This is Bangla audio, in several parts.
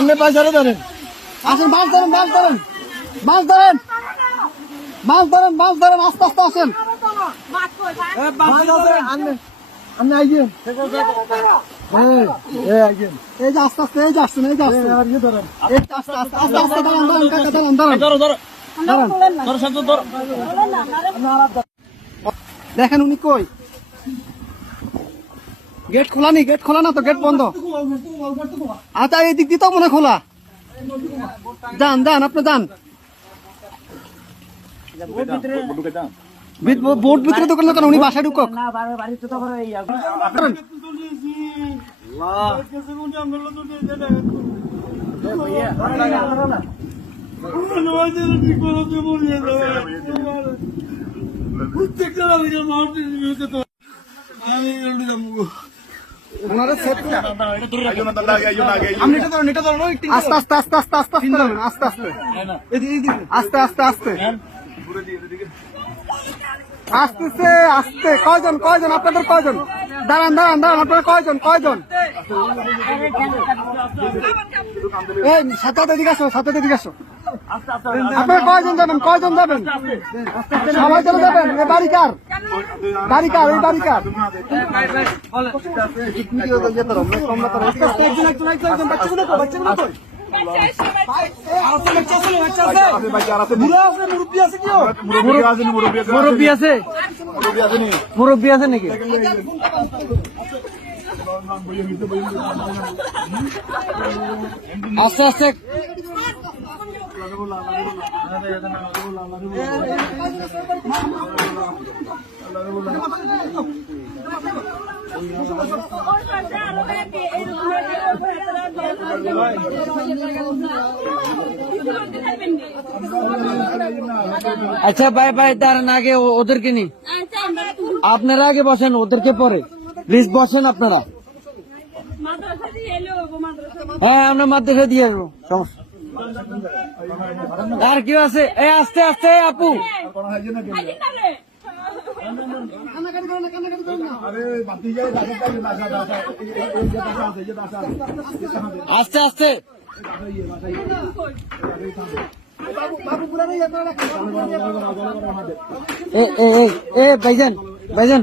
আপনি পয়সাটা ধরেন, আসেন, মাছ ধরেন, মাছ ধরেন, মাছ ধরেন, মাছ ধরেন, মাছ ধরেন, আস্তে আস্তে আসেন, আপনি আইগেন, এই যে আস্তে আস্তে, এই যে আসছেন, এই যে আসছেন, এই যে আস্তে আস্তে আস্তে আস্তে দাঁড়ান, দাঁড়ান, কাকা দাঁড়ান, দাঁড়ান, দেখেন উনি কই, গেট খোলা নি, গেট খোলা না তো, গেট বন্ধ। আচ্ছা এই দিক দিয়ে তো মনে খোলা, যান যান, আপনি যান, বোট ভিতরে ঢুকলেন কেন, উনি বাসায় ঢুকক। আস্তে আস্তে আস্তে আস্তে আস্তে আস্তে আস্তে আস্তে আস্তে আসতেছে, আসতে কয়জন, কয়জন আপনাদের, কয়জন, দাঁড়ান দাঁড়ান দাঁড়ান, আপনারা কয়জন, কয়জন, এই সাথে এদিকে আসো, সাথে এদিকে আসো, আপনারা কয়জন যাবেন, কয়জন যাবেন, সবাই চলে যাবেন, এই বাড়িকার, বাড়িকার, এই বাড়িকার, মুরব্বী আছে, মুরব্বী আছে নাকি? আস্তে আস্তে আচ্ছা ভাই ভাই, দাঁড়ান, আগে ওদেরকে নি, আপনারা আগে বসেন, ওদেরকে পরে প্লিজ বসেন আপনারা। হ্যাঁ আমরা মাদ্রাসা দিয়ে আসবো, সমস্যা। আর কি আছে, এই আস্তে আস্তে আপু, আস্তে আস্তে, এ ভাইজান, ভাইজান,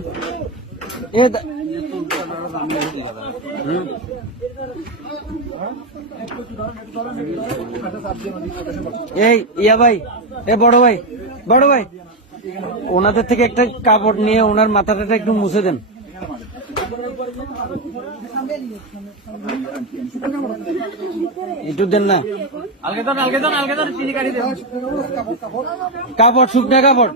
এই ইয়া ভাই, এ বড় ভাই, বড় ভাই, ওনাদের থেকে একটা কাপড় নিয়ে ওনার মাথাটা একটু মুছে দেন। একটু দেন না, কাপড়, শুকনা কাপড়।